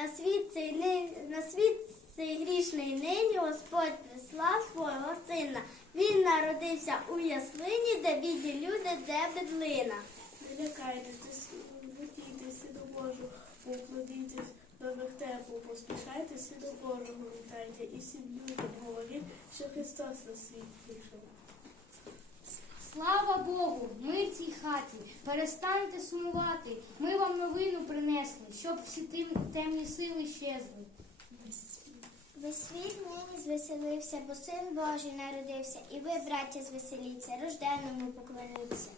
На світ цей грішний нині Господь прислав свого сина. Він народився у яслині, де бідні люди, де бедлина. Не лякайтеся, летійтеся до Божого, поплодійтесь нових тепл, поспішайтеся до Божого, вітайте, і сім'ю людям говоріть, що Христос на світ прийшов. Слава Богу, ми в цій хаті. Перестаньте сумувати. Ми вам новину принесли, щоб всі тим- темні сили щезли. Весь світ нині звеселився, бо син Божий народився, і ви, браття, звеселіться, рожденому поклоніться.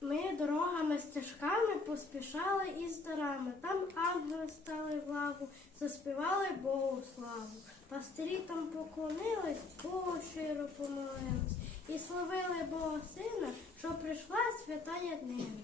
Ми дорогами стежками поспішали із дарами. Там ангели стали в лаву, заспівали Богу славу. Пастирі там поклонились, Богу щиро помолились і славили Бога Сина, що прийшла святая днина.